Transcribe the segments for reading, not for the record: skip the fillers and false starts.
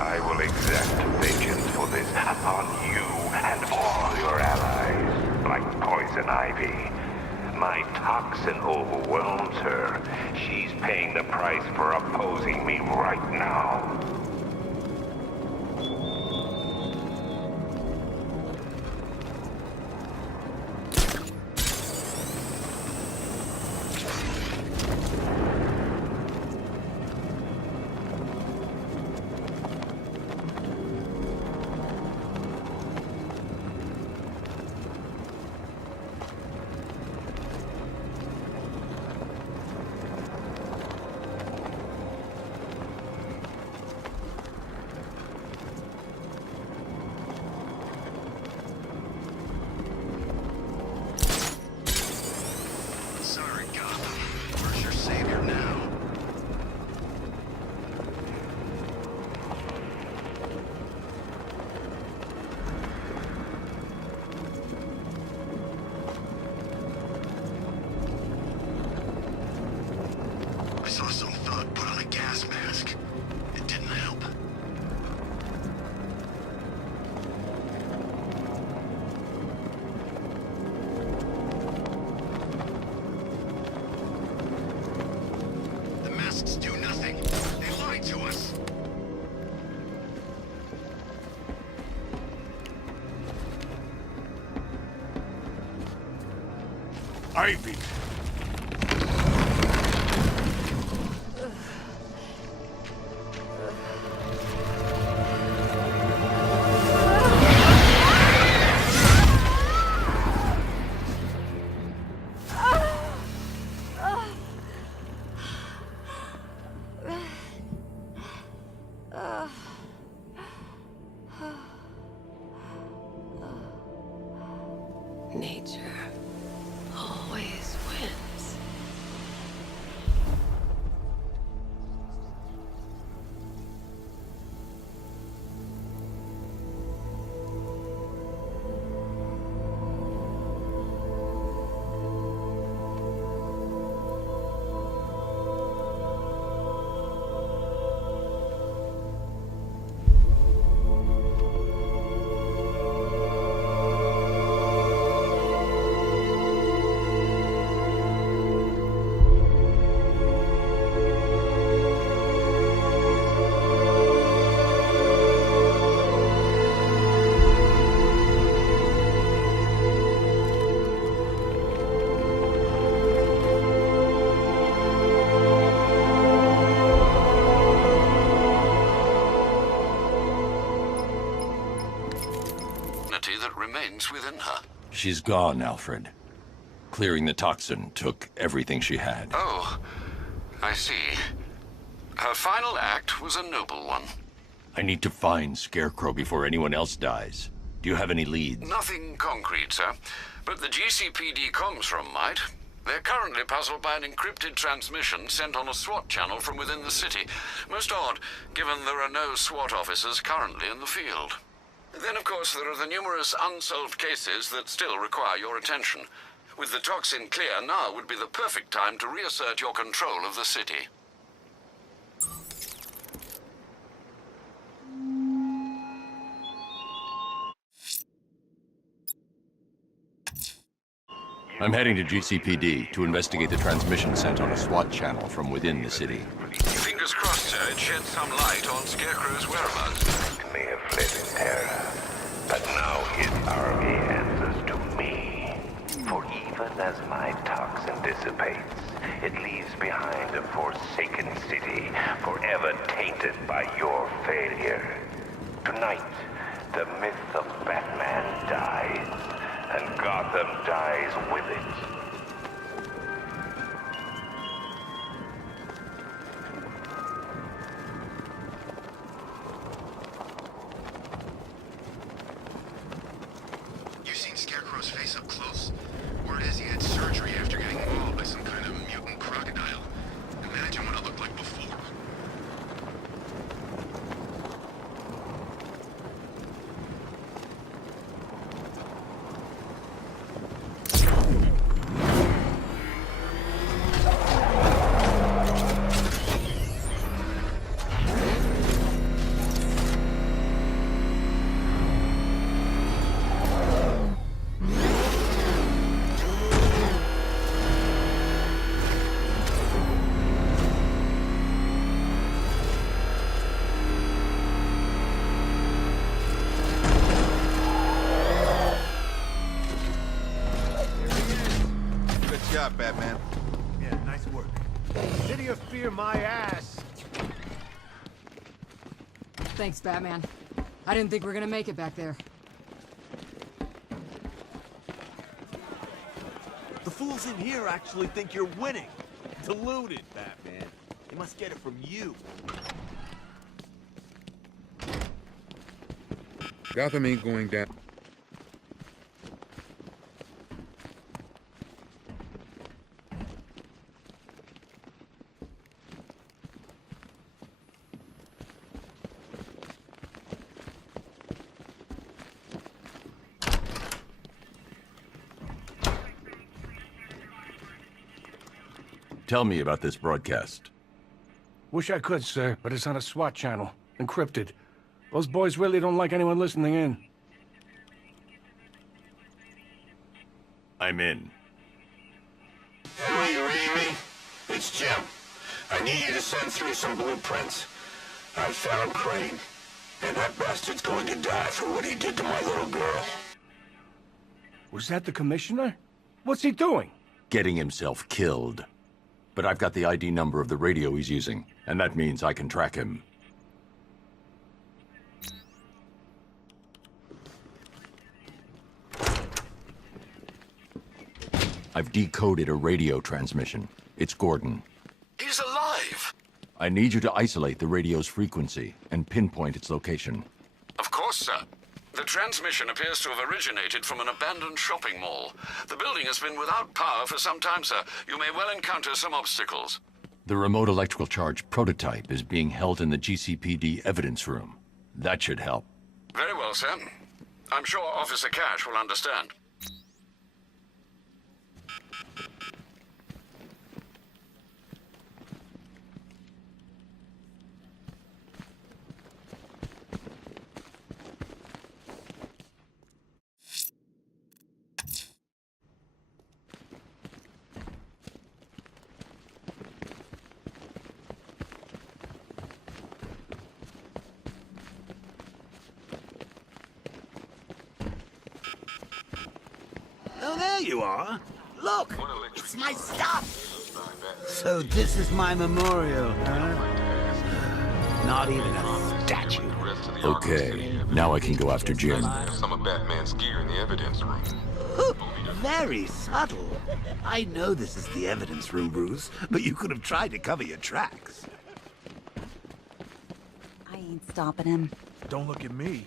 I will exact vengeance for this upon you and all your allies, like poison ivy. My toxin overwhelms her. She's paying the price for opposing me right now. Ivy! Nature always wins. That remains within her. She's gone, Alfred. Clearing the toxin took everything she had. Oh, I see. Her final act was a noble one. I need to find Scarecrow before anyone else dies. Do you have any leads? Nothing concrete, sir. But the GCPD comms room might. They're currently puzzled by an encrypted transmission sent on a SWAT channel from within the city. Most odd, given there are no SWAT officers currently in the field. Then, of course, there are the numerous unsolved cases that still require your attention. With the toxin clear, now would be the perfect time to reassert your control of the city. I'm heading to GCPD to investigate the transmission sent on a SWAT channel from within the city. Fingers crossed, sir, it sheds some light on Scarecrow's whereabouts. He may have fled in terror, but now his army answers to me. For even as my toxin dissipates, it leaves behind a forsaken city, forever tainted by your failure. Tonight, the myth of Batman dies, and Gotham dies with it. You seen Scarecrow's face up close? Word is he had surgery after getting mauled by some kind of mutant crocodile. Imagine what it looked like before. job, Batman. Yeah, nice work. City of Fear my ass. Thanks, Batman. I didn't think we were gonna make it back there. The fools in here actually think you're winning. Deluded, Batman. They must get it from you. Gotham ain't going down. Tell me about this broadcast. Wish I could, sir, but it's on a SWAT channel. Encrypted. Those boys really don't like anyone listening in. I'm in. Are you reading me? It's Jim. I need you to send through some blueprints. I found Crane, and that bastard's going to die for what he did to my little girl. Was that the commissioner? What's he doing? Getting himself killed. But I've got the ID number of the radio he's using, and that means I can track him. I've decoded a radio transmission. It's Gordon. He's alive! I need you to isolate the radio's frequency and pinpoint its location. Of course, sir. The transmission appears to have originated from an abandoned shopping mall. The building has been without power for some time, sir. You may well encounter some obstacles. The remote electrical charge prototype is being held in the GCPD evidence room. That should help. Very well, sir. I'm sure Officer Cash will understand. Oh, there you are. Look, it's my stuff. So this is my memorial, huh? Not even a statue. Okay, now I can go after Jim. Some of Batman's gear in the evidence room. Very subtle. I know this is the evidence room, Bruce, but you could have tried to cover your tracks. I ain't stopping him. Don't look at me.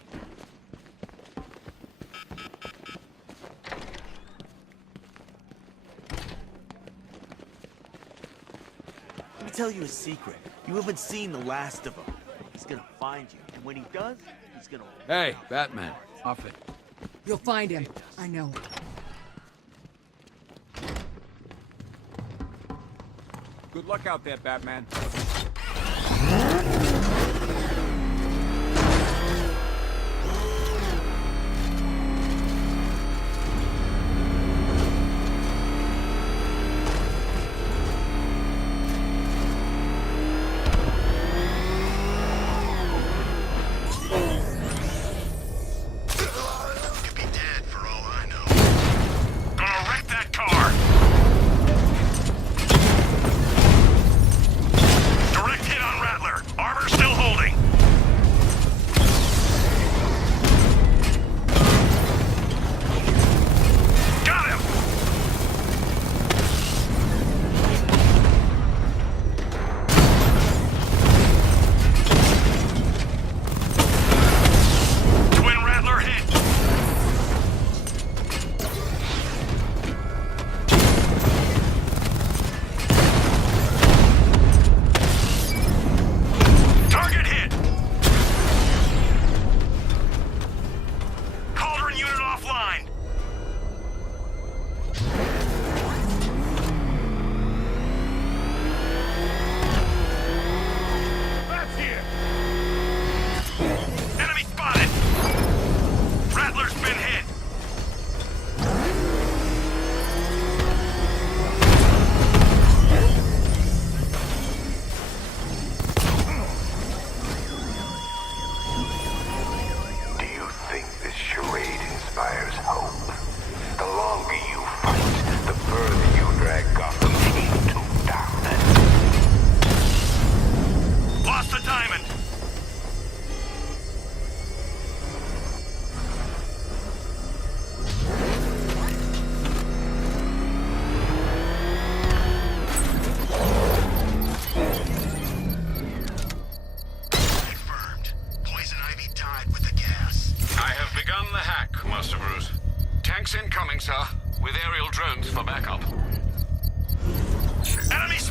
Let me tell you a secret. You haven't seen the last of him. He's gonna find you, and when he does, he's gonna... Hey, Batman. Off it. You'll find him. I know. Good luck out there, Batman. Could be dead for all I know. Gonna wreck that car! Direct hit on Rattler!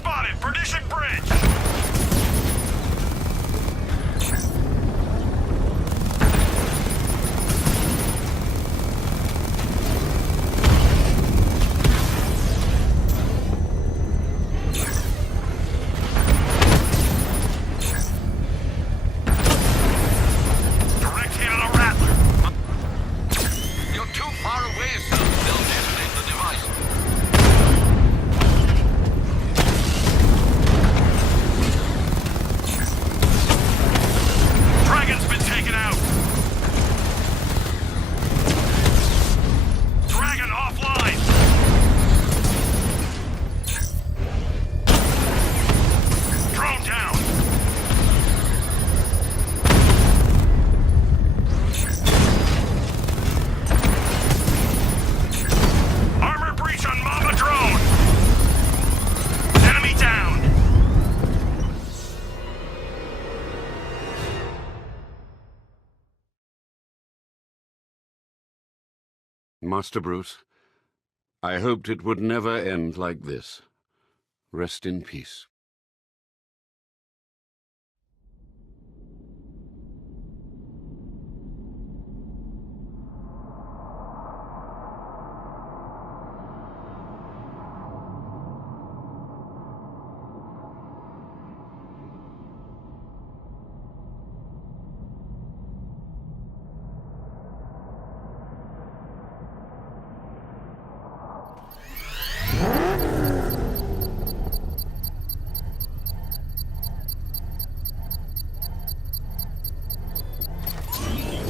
spotted! Perdition Bridge! Direct hit on a Rattler. You're too far away, sir. They'll detonate the device. Dragon's been taken out! Dragon offline! Drone down! Armor breach on Mama drone! Enemy down! Master Bruce, I hoped it would never end like this. Rest in peace.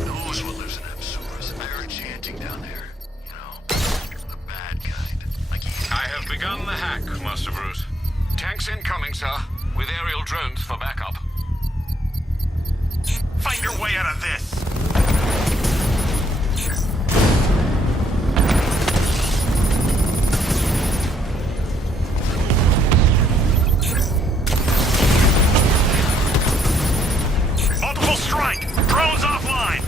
Knows what lives in them sewers. I heard chanting down there. You know, the bad kind. Like I have begun the hack, Master Bruce. Tanks incoming, sir, with aerial drones for backup. Find your way out of this! Multiple strike! Drones offline!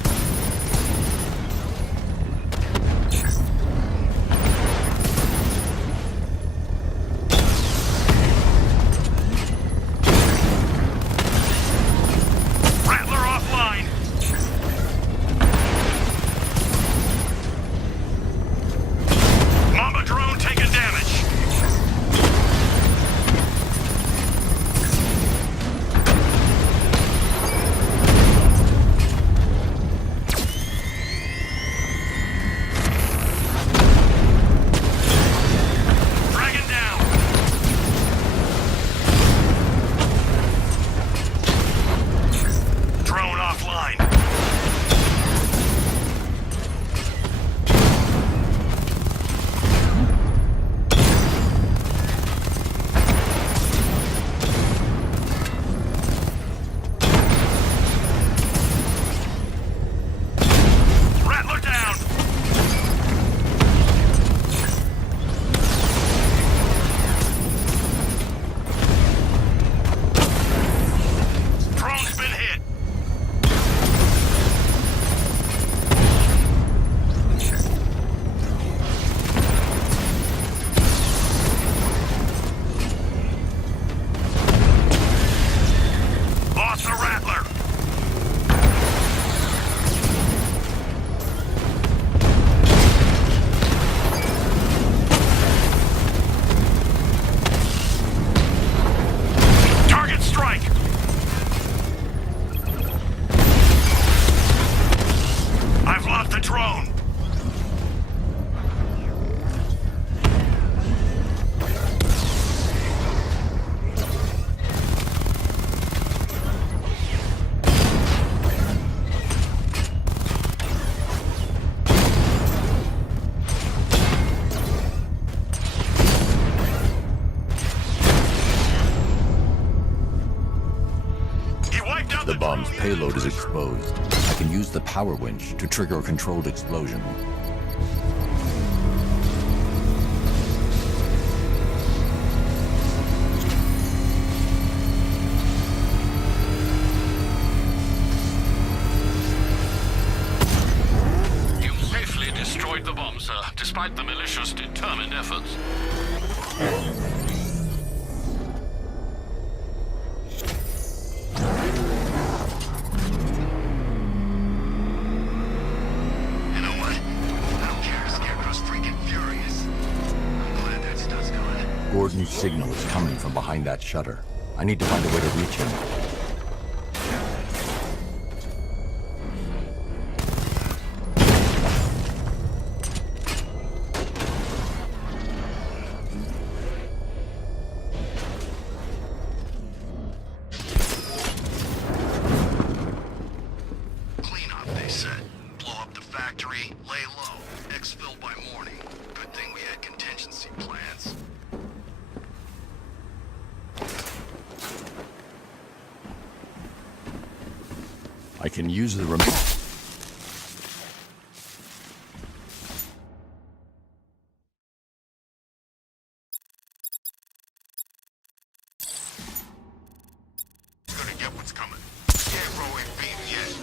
Rattler offline! Mama drone taking damage! Dragon down! Drone offline! Rattler down! Drone's been hit! Lost the Rattler! Target strike! I've lost the drone! He wiped out The the bomb's drone payload is user. exposed. I can use the power winch to trigger a controlled explosion. You safely destroyed the bomb, sir, despite the militia's determined efforts. Gordon's signal is coming from behind that shutter. I need to find a way to reach him. I can use the remote. Gonna get what's coming. Scarecrow ain't beaten yet.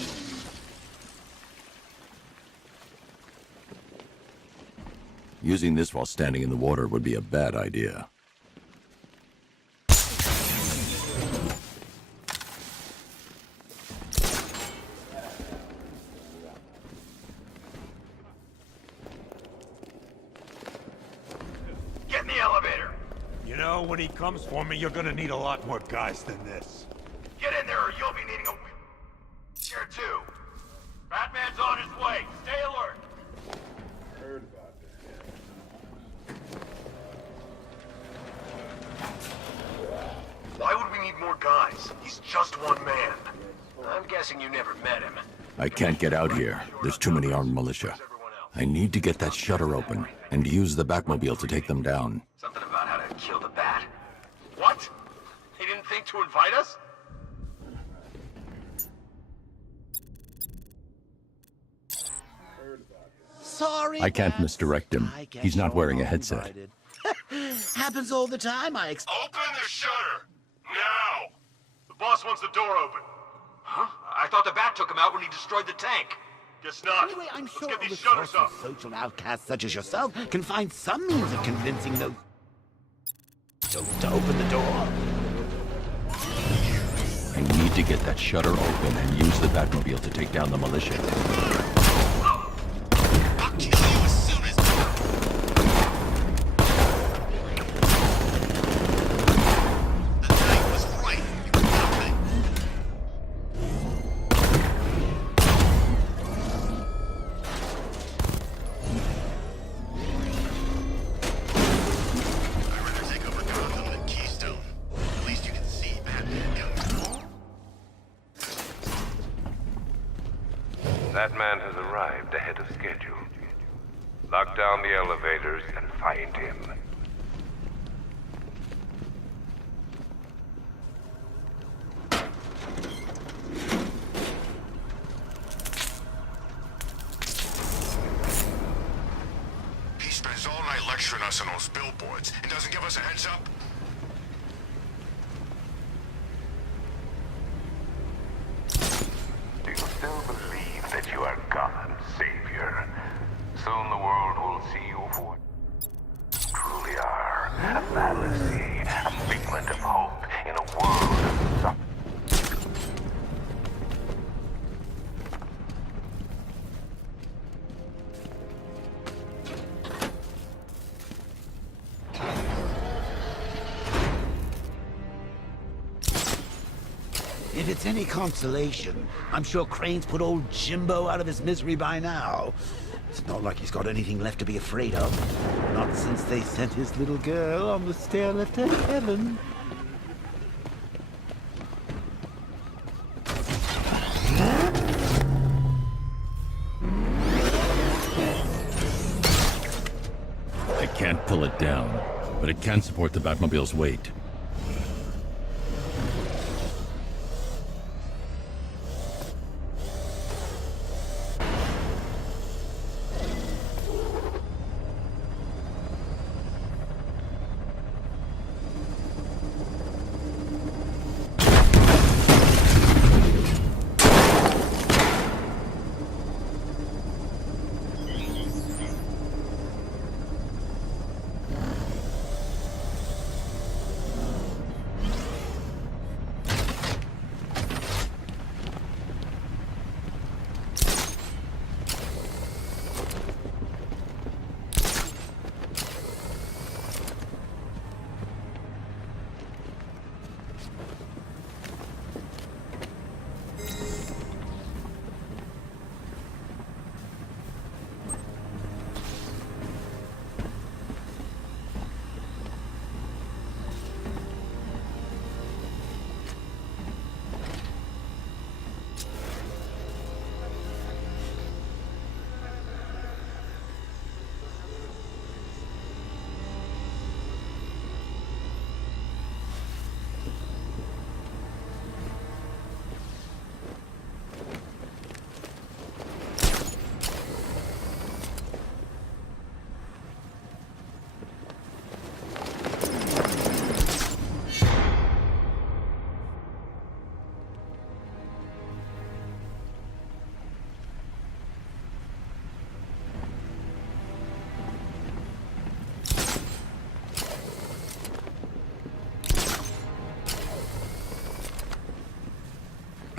Using this while standing in the water would be a bad idea. Get in the elevator! You know, when he comes for me, you're gonna need a lot more guys than this. Get in there or you'll be needing a wheelchair too. Batman's on his way. Stay alert. Heard about this. Why would we need more guys? He's just one man. I'm guessing you never met him. I can't get out here. There's too many armed militia. I need to get that shutter open and use the Batmobile to take them down. Something about how to kill the bat. What? He didn't think to invite us? Sorry, I can't Bats. misdirect him. I guess He's not you're wearing a not headset. invited. Happens all the time, Open the shutter! Now! The boss wants the door open. Huh? I thought the bat took him out when he destroyed the tank. Guess not. Anyway, I'm sure Let's get these all the shutters up. social outcasts such as yourself can find some means of convincing those to open the door. I need to get that shutter open and use the Batmobile to take down the militia. I'll kill you as soon as... The night was right. You were nothing. I'd rather take over Gotham than Keystone. At least you can see Batman. That man has arrived ahead of schedule. Lock down the elevators and find him. He spends all night lecturing us on those billboards and doesn't give us a heads up. Do you still believe that you are Gotham's savior? Soon the world will see you for what you truly are. A fallacy, a figment of hope in a world of suffering. If it's any consolation, I'm sure Crane's put old Jimbo out of his misery by now. It's not like he's got anything left to be afraid of. Not since they sent his little girl on the stair lift to heaven. I can't pull it down, but it can support the Batmobile's weight.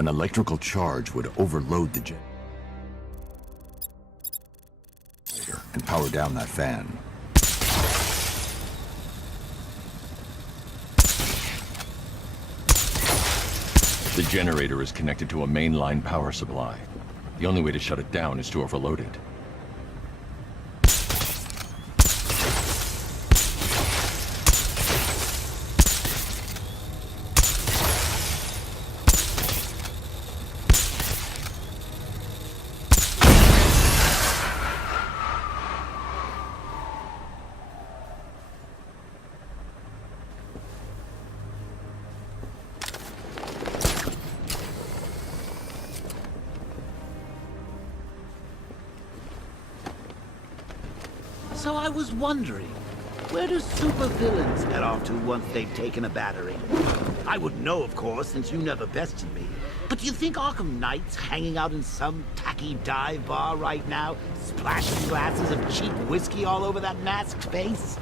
An electrical charge would overload the generator and power down that fan. The generator is connected to a mainline power supply. The only way to shut it down is to overload it. So I was wondering, where do supervillains head off to once they've taken a battery? I wouldn't know, of course, since you never bested me. But do you think Arkham Knight's hanging out in some tacky dive bar right now, splashing glasses of cheap whiskey all over that masked face?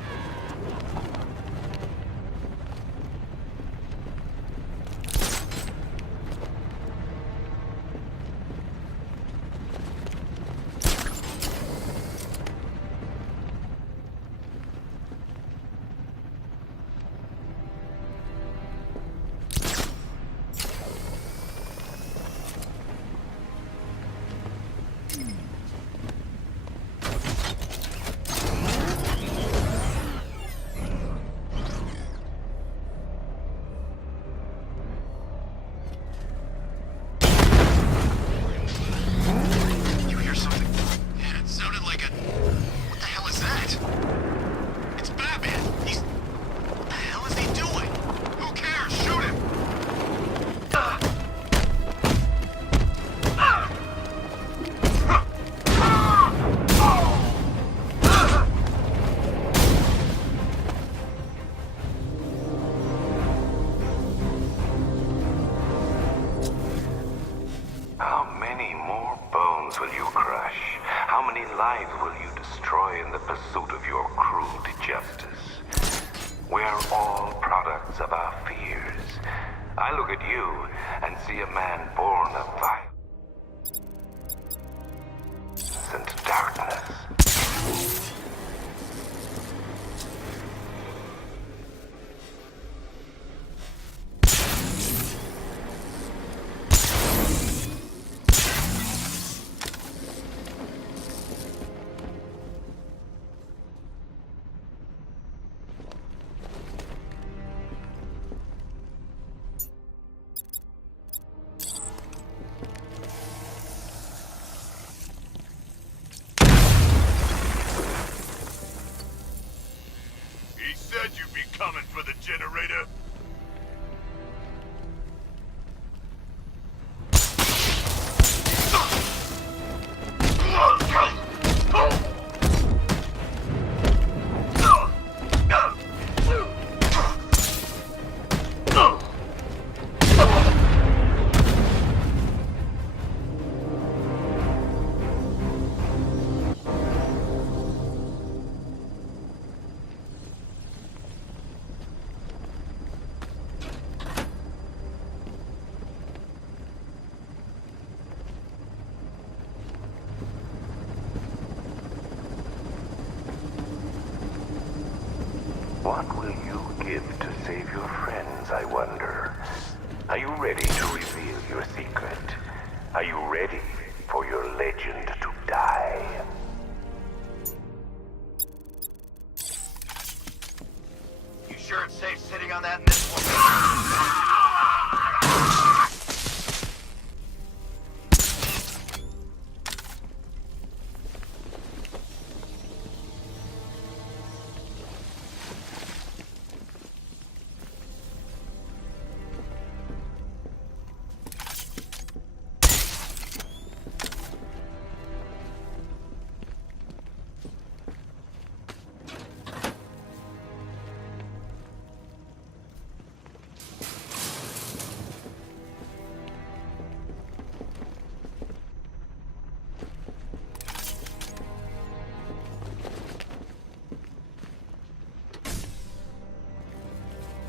Coming for the generator. What will you give to save your friends, I wonder? Are you ready to reveal your secret? Are you ready for your legend to die? You sure it's safe sitting on that in this one?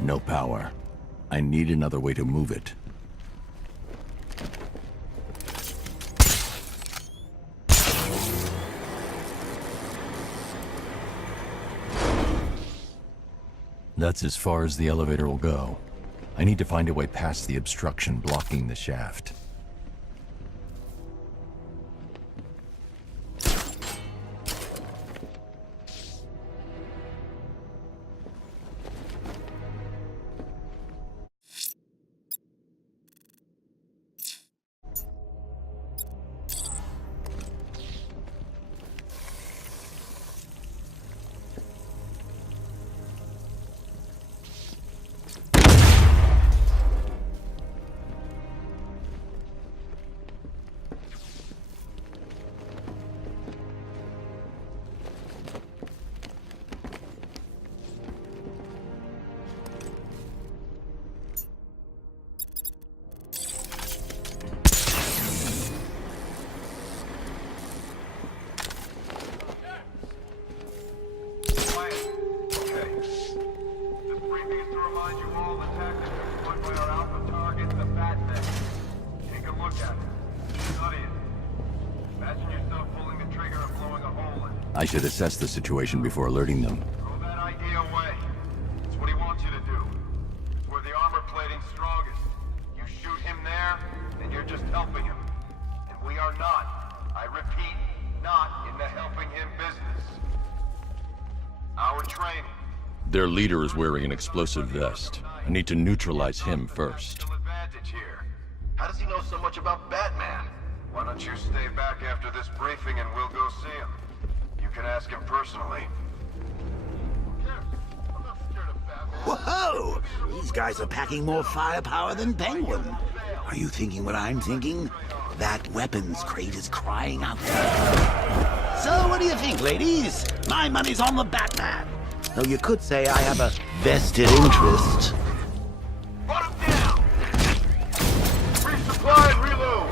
No power. I need another way to move it. That's as far as the elevator will go. I need to find a way past the obstruction blocking the shaft. I should assess the situation before alerting them. Throw that idea away. It's what he wants you to do. It's where the armor plating's strongest. You shoot him there, and you're just helping him. And we are not, I repeat, not in the helping him business. Our training. Their leader is wearing an explosive vest. I need to neutralize him first. Advantage here. How does he know so much about Batman? Why don't you stay back after this briefing and we'll go see him? You can ask him personally. Whoa! These guys are packing more firepower than Penguin. Are you thinking what I'm thinking? That weapons crate is crying out. So what do you think, ladies? My money's on the Batman. Though you could say I have a vested interest. Put him down! Resupply and reload!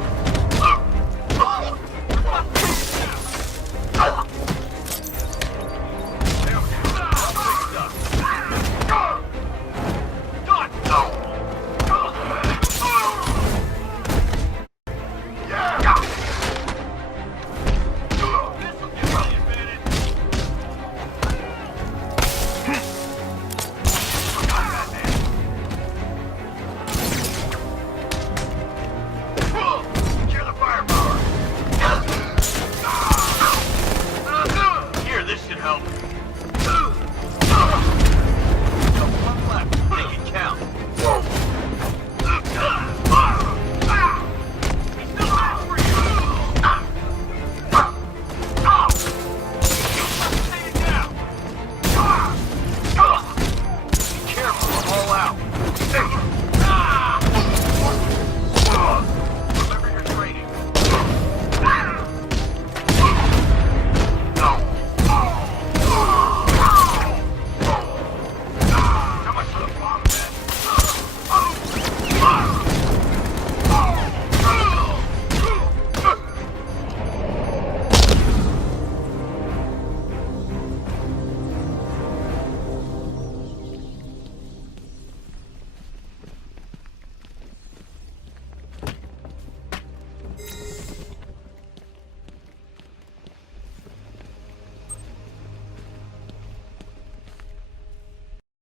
All out.